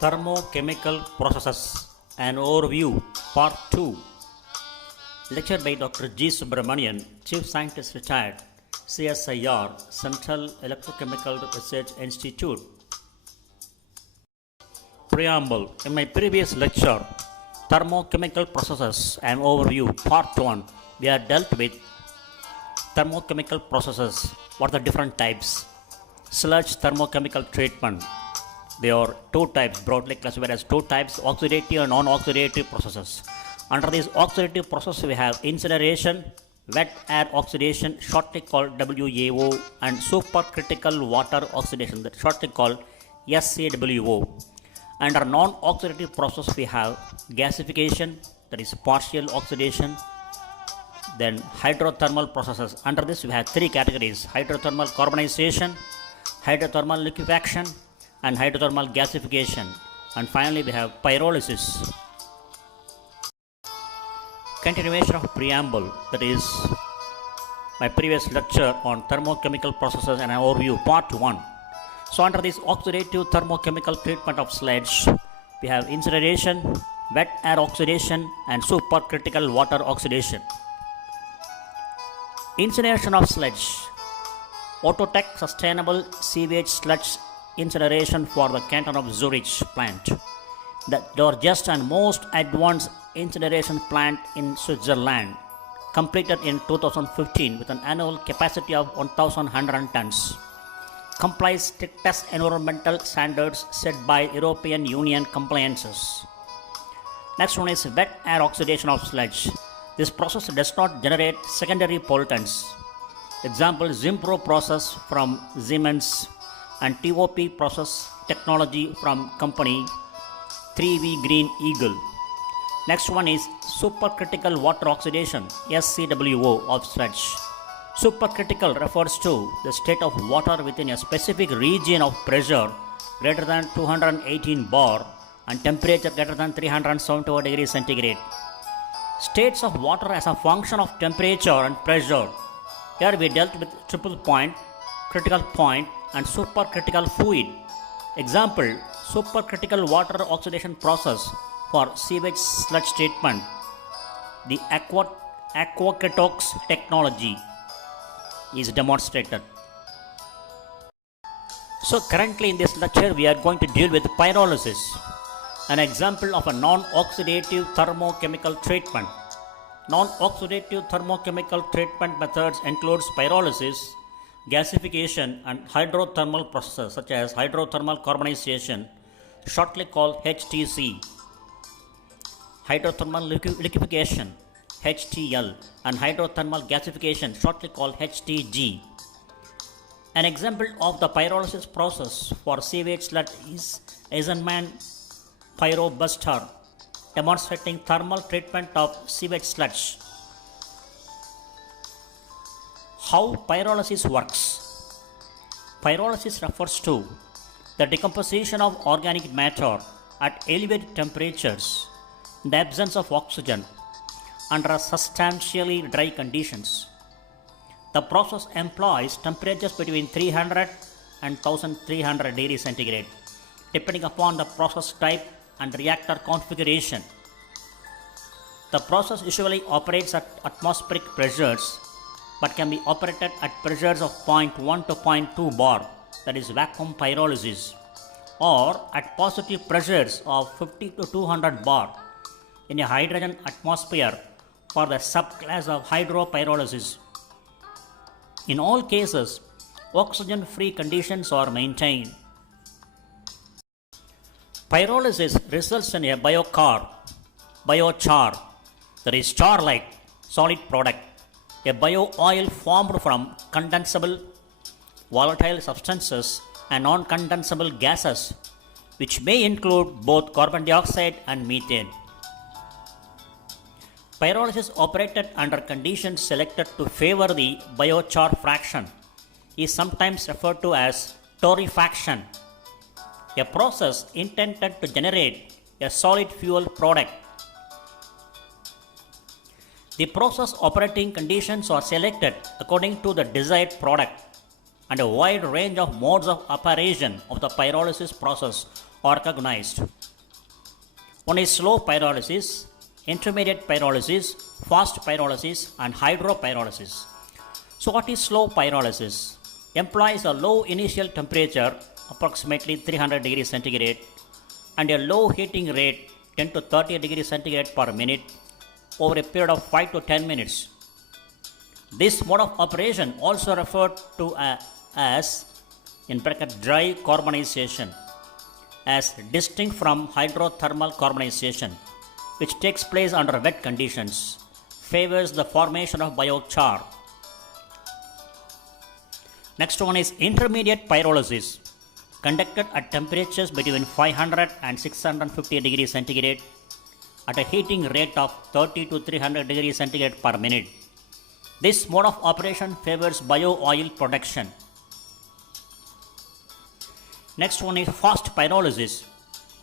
Thermo-chemical processes, an overview, Part 2. Lecture by Dr.G.Subramanian, Chief Scientist Retired, CSIR, Central Electrochemical Research Institute. Preamble. In my previous lecture, Thermo-chemical processes, an overview, Part 1, we have dealt with thermochemical processes. What are the different types? Sludge thermochemical treatment. There are two types, broadly classified as two types, oxidative and non-oxidative processes. Under this oxidative process, we have incineration, wet air oxidation, shortly called WAO, and supercritical water oxidation, that shortly called SCWO. Under non-oxidative process, we have gasification, that is partial oxidation, then hydrothermal processes. Under this, we have three categories: hydrothermal carbonization, hydrothermal liquefaction, and hydrothermal gasification. And finally, we have pyrolysis. Continuation of preamble, that is my previous lecture on thermochemical processes and an overview, Part 1. So under this oxidative thermochemical treatment of sludge, we have incineration, wet air oxidation, and supercritical water oxidation. Incineration of sludge. Autotech sustainable sewage sludge incineration for the canton of Zurich plant. The largest and most advanced incineration plant in Switzerland, completed in 2015 with an annual capacity of 1,100 tons. Complies strictest environmental standards set by European Union compliances. Next one is wet air oxidation of sludge. This process does not generate secondary pollutants. Example, Zimpro process from Siemens and TOP process technology from company 3V Green Eagle. Next one is supercritical water oxidation, SCWO, of sludge. Supercritical refers to the state of water within a specific region of pressure greater than 218 bar and temperature greater than 374 degrees centigrade. States of water as a function of temperature and pressure. Here we dealt with triple point, critical point, and supercritical fluid. Example, supercritical water oxidation process for sewage sludge treatment. The aquaketox technology is demonstrated. So currently in this lecture we are going to deal with pyrolysis, an example of a non-oxidative thermochemical treatment. Non-oxidative thermochemical treatment methods includes pyrolysis, gasification, and hydrothermal processes such as hydrothermal carbonization, shortly called HTC, hydrothermal liquefaction, HTL, and hydrothermal gasification, shortly called HTG. An example of the pyrolysis process for sewage sludge is Eisenman Pyrobuster, demonstrating thermal treatment of sewage sludge. How pyrolysis works. Pyrolysis refers to the decomposition of organic matter at elevated temperatures in the absence of oxygen under substantially dry conditions. The process employs temperatures between 300 and 1300 degrees centigrade, depending upon the process type and reactor configuration. The process usually operates at atmospheric pressures but can be operated at pressures of 0.1 to 0.2 bar, that is vacuum pyrolysis, or at positive pressures of 50 to 200 bar in a hydrogen atmosphere for the subclass of hydropyrolysis. In all cases, oxygen-free conditions are maintained. Pyrolysis results in a biochar, that is char-like solid product, a bio-oil formed from condensable, volatile substances and non-condensable gases, which may include both carbon dioxide and methane. Pyrolysis operated under conditions selected to favor the biochar fraction is sometimes referred to as torrefaction, a process intended to generate a solid fuel product. The process operating conditions are selected according to the desired product, and a wide range of modes of operation of the pyrolysis process are recognized. One is slow pyrolysis, intermediate pyrolysis, fast pyrolysis, and hydropyrolysis. So what is slow pyrolysis? Employs a low initial temperature, approximately 300 degrees centigrade, and a low heating rate, 10 to 30 degrees centigrade per minute, over a period of 5 to 10 minutes. This mode of operation also referred to as in bracket dry carbonization, as distinct from hydrothermal carbonization, which takes place under wet conditions, favors the formation of biochar. Next one is intermediate pyrolysis, conducted at temperatures between 500 and 650 degrees centigrade at a heating rate of 30 to 300 degrees centigrade per minute. This mode of operation favors bio-oil production. Next one is fast pyrolysis,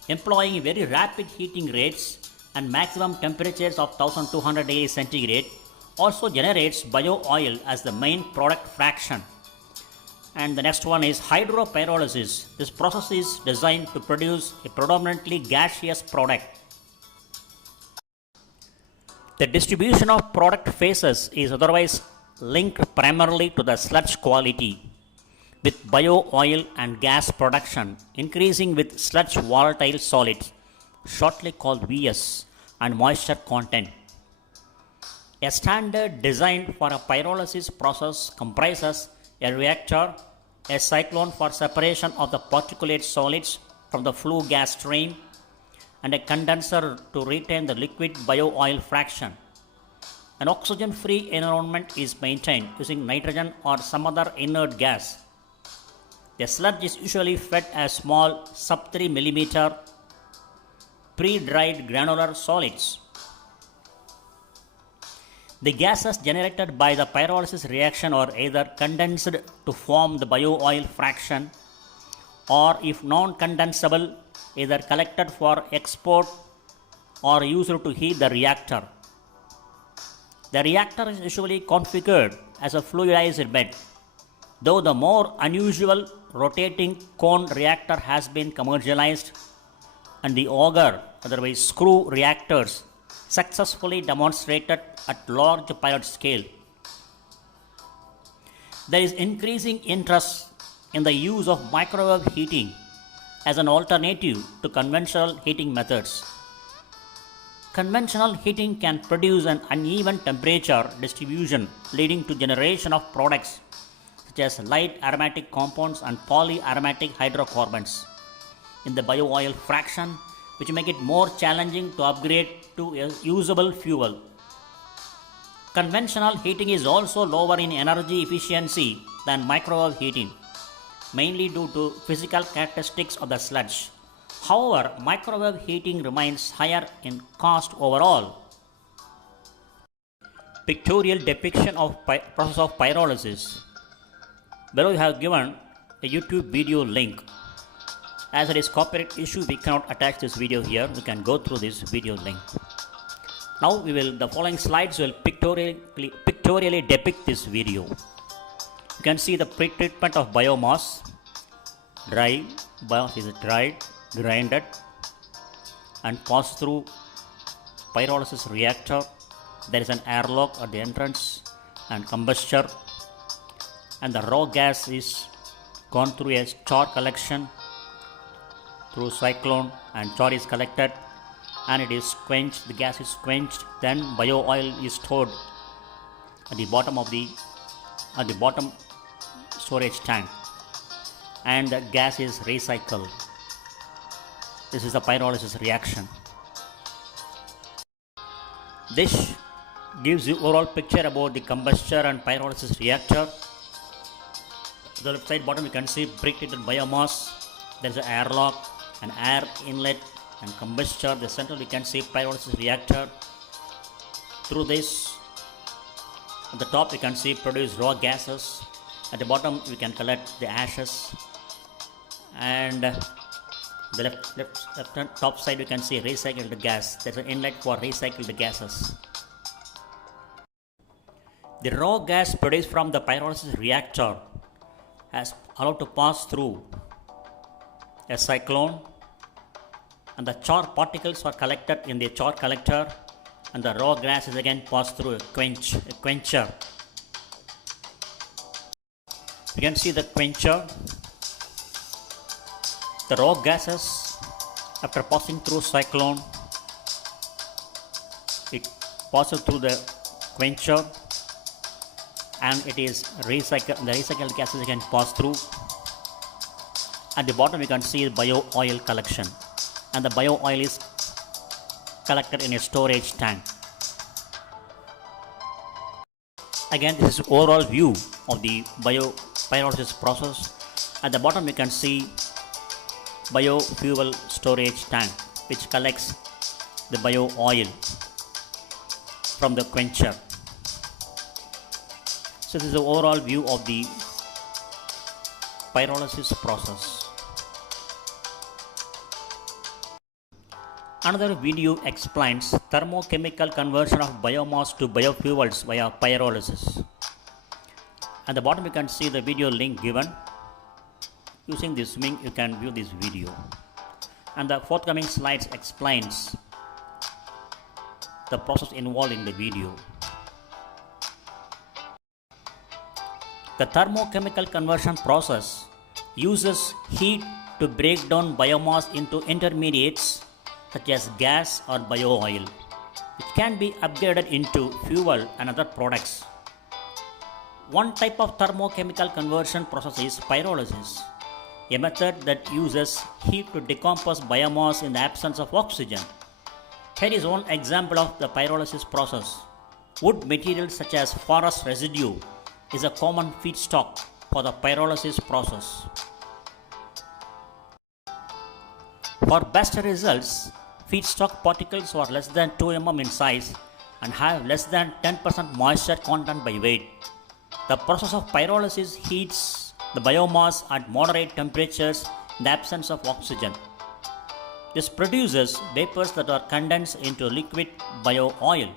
employing very rapid heating rates and maximum temperatures of 1200 degrees centigrade, also generates bio-oil as the main product fraction. And the next one is hydropyrolysis. This process is designed to produce a predominantly gaseous product. The distribution of product phases is otherwise linked primarily to the sludge quality, with bio-oil and gas production increasing with sludge volatile solids, shortly called VS, and moisture content. A standard designed for a pyrolysis process comprises a reactor, a cyclone for separation of the particulate solids from the flue gas stream, and a condenser to retain the liquid bio-oil fraction. An oxygen-free environment is maintained using nitrogen or some other inert gas. The sludge is usually fed as small sub 3 mm pre-dried granular solids. The gases generated by the pyrolysis reaction are either condensed to form the bio-oil fraction, or if non-condensable, either collected for export or used to heat the reactor. The reactor is usually configured as a fluidized bed, though the more unusual rotating cone reactor has been commercialized, and the auger, otherwise screw reactors, successfully demonstrated at large pilot scale. There is increasing interest in the use of microwave heating as an alternative to conventional heating methods. Conventional heating can produce an uneven temperature distribution, leading to generation of products such as light aromatic compounds and polyaromatic hydrocarbons in the bio-oil fraction, which make it more challenging to upgrade to a usable fuel. Conventional heating is also lower in energy efficiency than microwave heating, mainly due to physical characteristics of the sludge. However, microwave heating remains higher in cost overall. Pictorial depiction of process of pyrolysis. Below you have given a YouTube video link. As it is copyright issue, we cannot attach this video here. We can go through this video link. Now the following slides will pictorially depict this video. You can see the pre-treatment of biomass. Biomass is dried, grinded, and passed through pyrolysis reactor. There is an airlock at the entrance and combustor, and the raw gas is gone through a char collection through cyclone, and char is collected and it is quenched. The gas is quenched. Then bio-oil is stored at the bottom storage tank, and the gas is recycled. This is the pyrolysis reaction. This gives you overall picture about the combustor and pyrolysis reactor. The left side bottom you can see pre-treated biomass. There is an airlock, an air inlet, and combustor. The center we can see pyrolysis reactor. Through this, at the top you can see produce raw gases. At the bottom we can collect the ashes, and the left top side you can see recycled gas. There's an inlet for recycled gases. The raw gas produced from the pyrolysis reactor has allowed to pass through a cyclone and the char particles are collected in the char collector, and the raw gas is again passed through a quencher. You can see the quencher. The raw gases, after passing through cyclone, it passes through the quencher and it is recycled. The recycled gases again pass through. At the bottom you can see the bio oil collection, and the bio oil is collected in a storage tank. Again, this is overall view of the pyrolysis process. At the bottom you can see biofuel storage tank, which collects the bio oil from the quencher. So this is the overall view of the pyrolysis process. Another video explains thermochemical conversion of biomass to biofuels via pyrolysis. At the bottom you can see the video link given. Using this link you can view this video. And the forthcoming slides explains the process involved in the video. The thermochemical conversion process uses heat to break down biomass into intermediates such as gas or bio-oil, which can be upgraded into fuel and other products. One type of thermochemical conversion process is pyrolysis, a method that uses heat to decompose biomass in the absence of oxygen. Here is one example of the pyrolysis process. Wood materials such as forest residue is a common feedstock for the pyrolysis process. For best results, feedstock particles are less than 2 mm in size and have less than 10% moisture content by weight. The process of pyrolysis heats the biomass at moderate temperatures in the absence of oxygen. This produces vapors that are condensed into liquid bio-oil.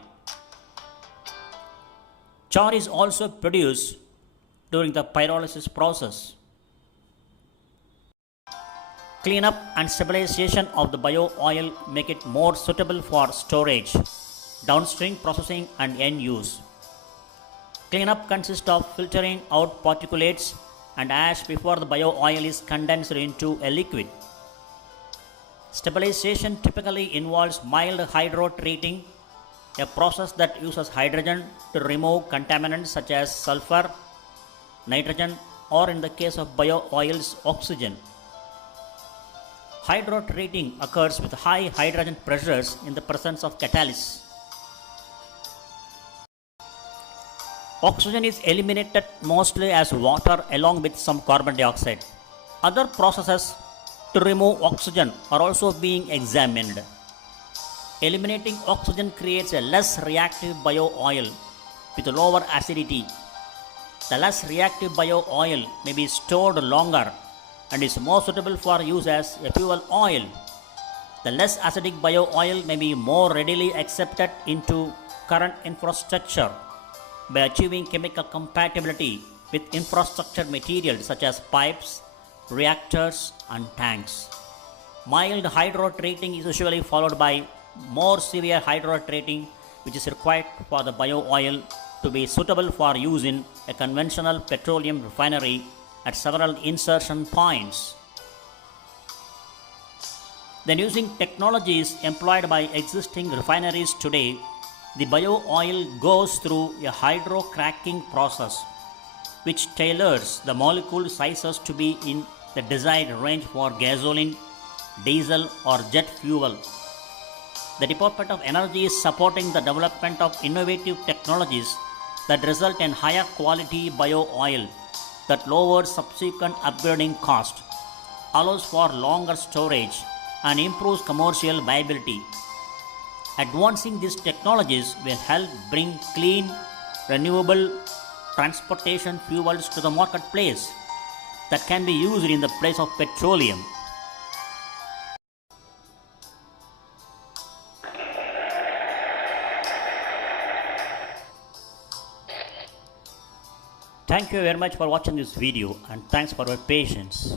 Char is also produced during the pyrolysis process. Cleanup and stabilization of the bio-oil make it more suitable for storage, downstream processing and end use. Cleanup consists of filtering out particulates and ash before the bio-oil is condensed into a liquid. Stabilization typically involves mild hydrotreating, a process that uses hydrogen to remove contaminants such as sulfur, nitrogen, or in the case of bio-oils, oxygen. Hydrotreating occurs with high hydrogen pressures in the presence of catalysts. Oxygen is eliminated mostly as water along with some carbon dioxide. Other processes to remove oxygen are also being examined. Eliminating oxygen creates a less reactive bio-oil with lower acidity. The less reactive bio-oil may be stored longer and is more suitable for use as a fuel oil. The less acidic bio-oil may be more readily accepted into current infrastructure by achieving chemical compatibility with infrastructure materials such as pipes, reactors, and tanks. Mild hydrotreating is usually followed by more severe hydrotreating, which is required for the bio-oil to be suitable for use in a conventional petroleum refinery at several insertion points. Then, using technologies employed by existing refineries today, the bio-oil goes through a hydrocracking process which tailors the molecule sizes to be in the desired range for gasoline, diesel, or jet fuel. The Department of Energy is supporting the development of innovative technologies that result in higher quality bio-oil that lowers subsequent upgrading cost, allows for longer storage, and improves commercial viability. Advancing these technologies will help bring clean, renewable transportation fuels to the marketplace that can be used in the place of petroleum. Thank you very much for watching this video, and thanks for your patience.